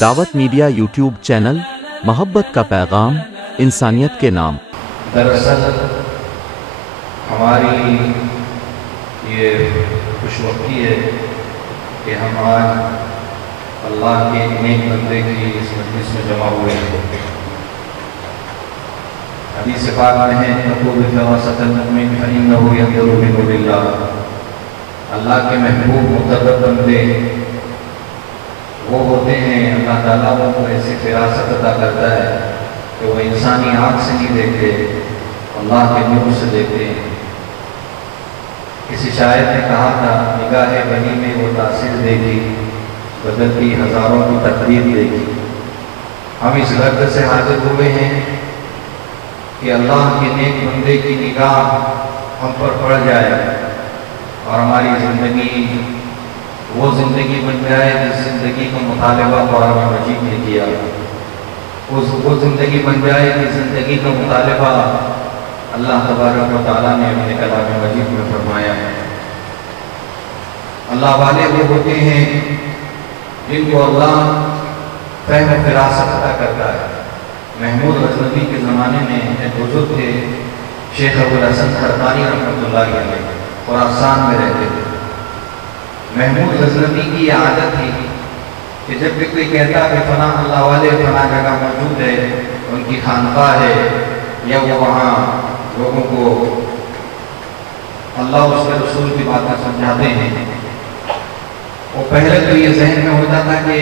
دعوت media YouTube channel, محبت کا پیغام، انسانیت کے نام۔ دراصل ہماری یہ خوش وقتی ہے کہ ہم آج اللہ کے نیک بندے کی اس مجلس میں جمع ہوئے ہیں۔ حدیث پاک میں ہے نقول فراست المؤمن فإنه ينظر بنور اللہ، اللہ کے محبوب مقرب بندے وہ ہوتے ہیں، اللہ تعالیٰ کو ایسی فراست عطا کرتا ہے کہ وہ انسانی آنکھ سے نہیں دیکھتے، اللہ کے نور سے دیکھتے ہیں۔ کسی شاعر نے کہا تھا نگاہ بنی میں وہ تاثیر دے گی، بدلتی ہزاروں کی تقدیر دے گی۔ ہم اس غرض سے حاضر ہوئے ہیں کہ اللہ کے نیک بندے کی نگاہ ہم پر پڑ جائے اور ہماری زندگی وہ زندگی بن جائے جس زندگی کا مطالبہ قرآن مجید نے کیا، وہ زندگی بن جائے جس زندگی کا مطالبہ اللہ تبارک و تعالیٰ نے اپنے کلام مجید میں فرمایا ہے۔ اللہ والے وہ ہوتے ہیں جن کو اللہ فہم و فراست عطا کرتا ہے۔ محمود غزنوی کے زمانے میں ایک بزرگ تھے، شیخ ابوالحسن خرقانی رحمۃ اللہ علیہ، خراسان میں رہتے تھے۔ محمود غزنوی کی یہ عادت تھی کہ جب بھی کوئی کہتا کہ فلاں اللہ والے فلاں جگہ موجود ہے، ان کی خانقاہ ہے، یا وہ وہاں لوگوں کو اللہ اس کے رسول کی باتیں سمجھاتے ہیں، وہ پہلے تو یہ ذہن میں ہوتا تھا کہ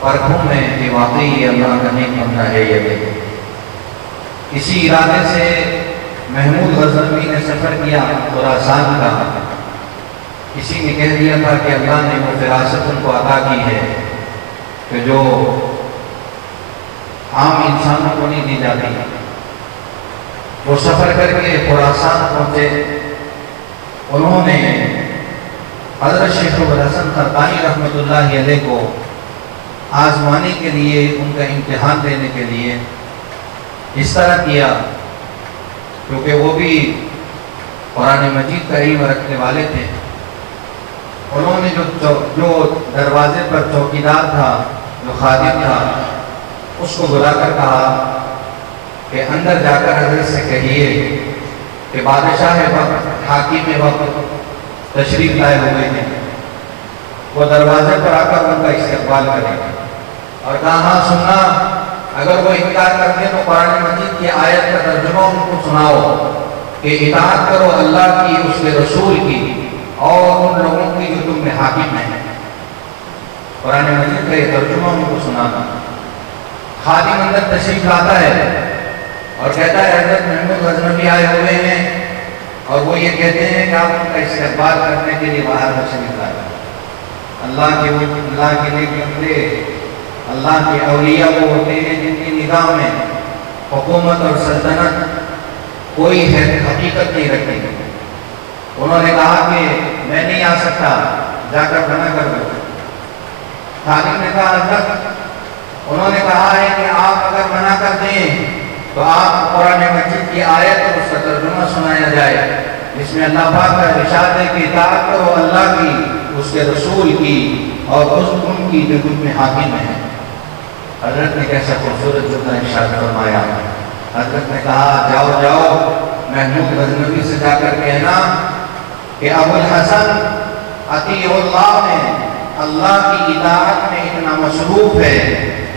پرکھوں میں کہ واقعی یہ اللہ کا نیک بندہ ہے یا نہیں۔ اسی ارادے سے محمود غزنوی نے سفر کیا خراسان کا۔ کسی نے کہہ دیا تھا کہ اللہ نے وہ فراست ان کو عطا کی ہے کہ جو عام انسانوں کو نہیں دی جاتی۔ وہ سفر کر کے خراسان پہنچے، انہوں نے حضرت شیخ ابوالحسن خرقانی رحمۃ اللہ علیہ کو آزمانے کے لیے، ان کا امتحان دینے کے لیے اس طرح کیا، کیونکہ وہ بھی قرآن مجید کا علم رکھنے والے تھے۔ انہوں نے جو دروازے پر چوکیدار تھا، جو خادم تھا، اس کو بلا کر کہا کہ اندر جا کر حضرت سے کہیے کہ بادشاہ وقت، حاکم وقت تشریف لائے ہوئے ہیں، وہ دروازے پر آ کر ان کا استقبال کریں۔ اور کہا ہاں سننا، اگر وہ انکار کر دیں تو قرآن مجید کی آیت کا ترجمہ ان کو سناؤ کہ اطاعت کرو اللہ کی، اس کے رسول کی، اور ان لوگوں کی جو تم میں حاکم ہیں۔ قرآن مجید کا یہ ترجمہ ان کو سنانا۔ خادم اندر تشریف لاتا ہے اور کہتا ہے حضرت محمود غزنوی آئے ہوئے ہیں، اور وہ یہ کہتے ہیں کہ آپ ان کا استقبال کرنے کے لیے باہر تشریف لائے۔ اللہ کے نیک بندے، اللہ کے اولیاء وہ ہوتے ہیں جن کی نگاہ میں حکومت اور سلطنت کوئی حقیقت نہیں رکھتی۔ انہوں نے کہا کہ میں نہیں آ سکتا، جا کر منع کر دو۔ خادم نے کہا حضرت، انہوں نے کہا ہے کہ آپ اگر منع کر دیں تو آپ قرآن مجید کی آیت اور اس کا ترجمہ سنایا جائے، جس میں اللہ پاک کا ارشاد ہے کہ اطاعت کرو اللہ کی، اس کے رسول کی، اور ان کی جو تم میں حاکم ہیں۔ حضرت نے کیسا خوبصورت جملہ ارشاد فرمایا۔ حضرت نے کہا جاؤ محمود غزنوی سے جا کر کہنا کہ ابوالحسن اطیع اللہ میں اللہ کی اطاعت میں اتنا مصروف ہے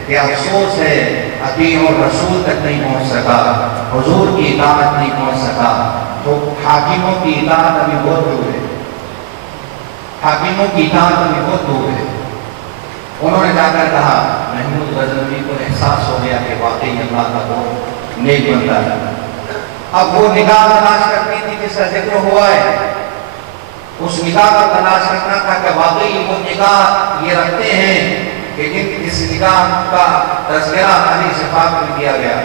کہ افسوس ہے اطیع الرسول تک نہیں پہنچ سکا، حضور کی اطاعت نہیں پہنچ سکا۔ تو حاکموں کی اطاعت ابھی بہت دور ہے، حاکموں کی اطاعت ابھی بہت دور ہے۔ انہوں نے جا کر کہا، محمود غزنوی کو احساس ہو گیا کہ واقعی اللہ کا وہ نیک بندہ ہے۔ اب وہ نگاہ تلاش کرنی تھی جس کا ذکر ہوا ہے، اس نگاہ کا تلاش کرنا تھا کہ واقعی وہ نگاہ یہ رکھتے ہیں کہ جس نگاہ کا تذکرہ حدیث پاک میں کیا گیا۔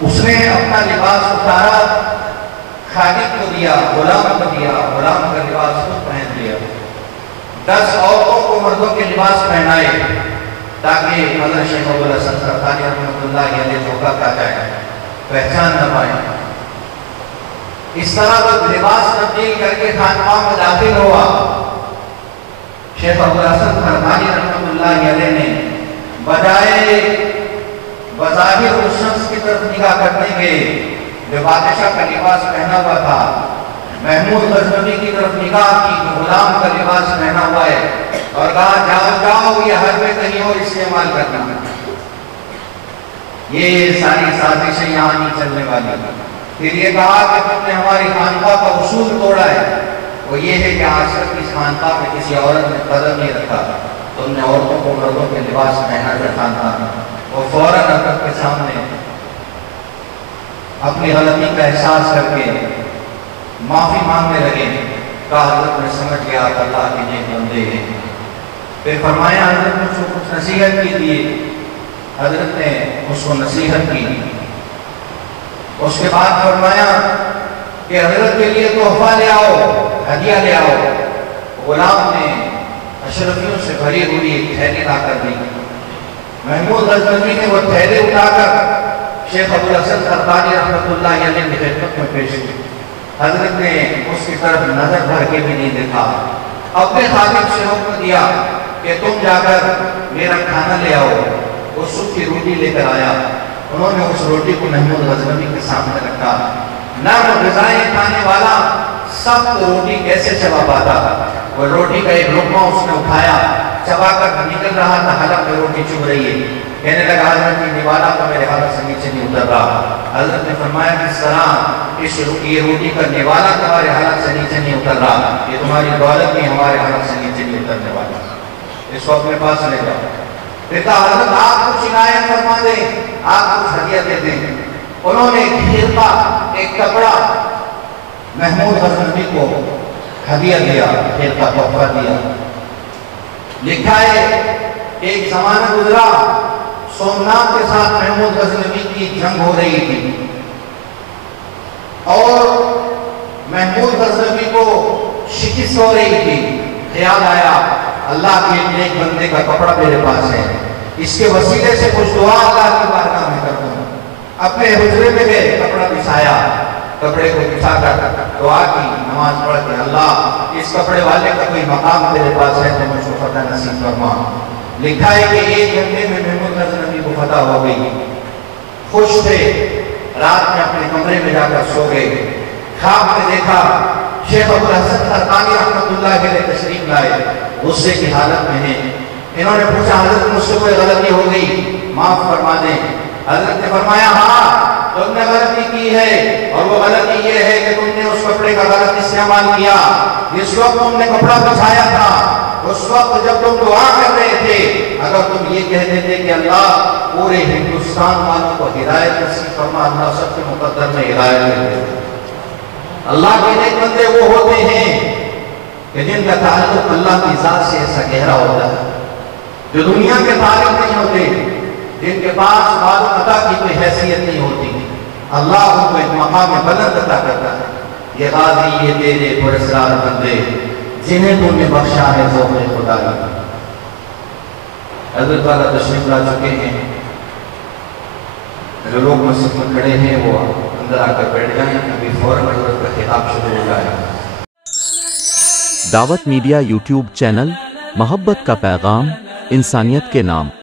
اس نے اپنا لباس اتارا، خادم کو دیا، غلام کو دیا، غلام کا لباس خود پہن لیا۔ 10 عورتوں کو مردوں کے لباس پہنائے تاکہ حضرت شیخ ابوالحسن خرقانی رحمۃ اللہ علیہ دھوکہ کھا جائے، پہچان نہ پائے۔ اس طرح وہ لباس تبدیل کر کے خانقاہ میں داخل ہوا شیخ ابوالحسن خرقانی رحمۃ اللہ علیہ نے بجائے بظاہر اس شخص کی طرف نگاہ کرنے کے جو بادشاہ کا لباس پہنا ہوا تھا، محمود غزنوی کی طرف نگاہ کی جو غلام کا لباس پہنا ہوا ہے، اور کہا جاؤ جاؤ یہ حربے کہیں اور استعمال کرنا۔ یہ ساری سازشیں یہاں نہیں چلنے والی۔ پھر یہ کہا کہ تم نے ہماری خانقاہ کا اصول توڑا ہے، وہ یہ ہے کہ آج تک اس خانقاہ میں کسی عورت نے قدم نہیں رکھا، تم نے عورتوں کو مردوں کے لباس پہنا کر خانقاہ۔ وہ فوراً حضرت کے سامنے اپنی غلطی کا احساس کر کے معافی مانگنے لگے۔ کہا حضرت نے سمجھ گیا اللہ کے نیک بندے ہیں۔ پھر فرمایا حضرت نے اس کو کچھ نصیحت کی دیے، حضرت نے اس کو نصیحت کی۔ اس کے بعد فرمایا کہ حضرت کے لیے تحفہ لے آؤ، ہدیہ لے آؤ۔ غلام نے اشرفیوں سے بھری ہوئی ایک تھیلی لا کر دی۔ محمود غزنوی نے وہ تھیلے اٹھا کر شیخ ابوالحسن خرقانی رحمۃ اللہ علیہ کی خدمت میں پیش کی۔ حضرت نے اس کی طرف نظر بھر کے بھی نہیں دیکھا، اپنے خادم سے حکم دیا کہ تم جا کر میرا کھانا لے آؤ۔ وہ سوکھی روٹی لے کر آیا، انہوں نے اس روٹی کو محمود غزنوی کے سامنے رکھا۔ نرم غذائیں کھانے والا سخت روٹی کیسے چبا پاتا؟ وہ روٹی کا ایک لقمہ اس نے اٹھایا، چبا کر نکل رہا تھا، حلق میں روٹی چبھ رہی ہے۔ کہنے لگا حضرت کی نوالا تو میرے حلق سے نیچے نہیں اتر رہا۔ حضرت نے فرمایا کس طرح یہ روٹی کا نوالا تمہارے حلق سے نیچے نہیں اتر رہا، یہ تمہاری دولت بھی ہمارے حلق سے نیچے نہیں اترنے والا، اس کو اپنے پاس لے جاؤ۔ پھر کہا حضرت آپ کچھ عنایت فرما دیں، آپ کچھ ہدیہ دے دیں۔ انہوں نے ایک خرقہ، ایک کپڑا محمود غزنوی کو ہدیہ دیا، خرقہ تحفہ دیا۔ لکھا ہے ایک زمانہ گزرا، سومنات کے ساتھ محمود غزنوی کی جنگ ہو رہی تھی، اور محمود غزنوی کو شکست ہو رہی تھی۔ خیال آیا اللہ کے ایک بندے کا کپڑا میرے پاس ہے، اس کے وسیلے سے کچھ دعا اللہ کی بارگاہ میں کر دوں۔ اپنے حجرے میں گئے، کپڑا بچھایا، کپڑے کو بچھا کر دعا کی، نماز پڑھ کے اللہ اس کپڑے والے کا کوئی مقام تیرے پاس ہے تو مجھ کو فتح نصیب فرما۔ لکھا ہے کہ ایک گھنٹے میں محمود غزنوی کو فتح ہو گئی۔ خوش تھے، رات میں اپنے کمرے میں جا کر سو گئے۔ خواب میں دیکھا شیخ ابوالحسن خرقانی رحمۃ اللہ علیہ تشریف لائے، غصے کی حالت میں ہیں۔ انہوں نے پوچھا حضرت مجھ سے کوئی غلطی ہو گئی، معاف فرما دیں۔ حضرت نے فرمایا ہاں تم نے غلطی کی ہے، اور وہ غلطی یہ ہے کہ تم نے اس کپڑے کا غلط استعمال کیا۔ جس وقت تم نے کپڑا بچھایا تھا، اس وقت جب تم دعا کر رہے تھے، اگر تم یہ کہہ دیتے کہ اللہ پورے ہندوستان والوں کو ہدایت نصیب فرما، اللہ سب کے مقدر میں ہدایت دے دے۔ اللہ کے نیک بندے وہ ہوتے ہیں کہ جن کا تعلق اللہ کی ذات سے ایسا گہرا ہوتا ہے، جو دنیا کے تعلق نہیں ہوتے، جن کے پاس مال و متاع کی کوئی حیثیت نہیں ہوتی، اللہ ان کو ایک مقام بلند عطا کرتا ہے۔ یہ غازی یہ تیرے پراسرار بندے جنہیں تم نے بخشا ہے ذوق خدا کی۔ حضرت والا تشریف لا چکے ہیں، جو لوگ مسجد میں کھڑے ہیں وہ اندر آ کر بیٹھ جائیں، ابھی فوراً حضرت کا خطاب شروع ہو جائے۔ دعوت میڈیا یوٹیوب چینل، محبت کا پیغام، انسانیت کے نام۔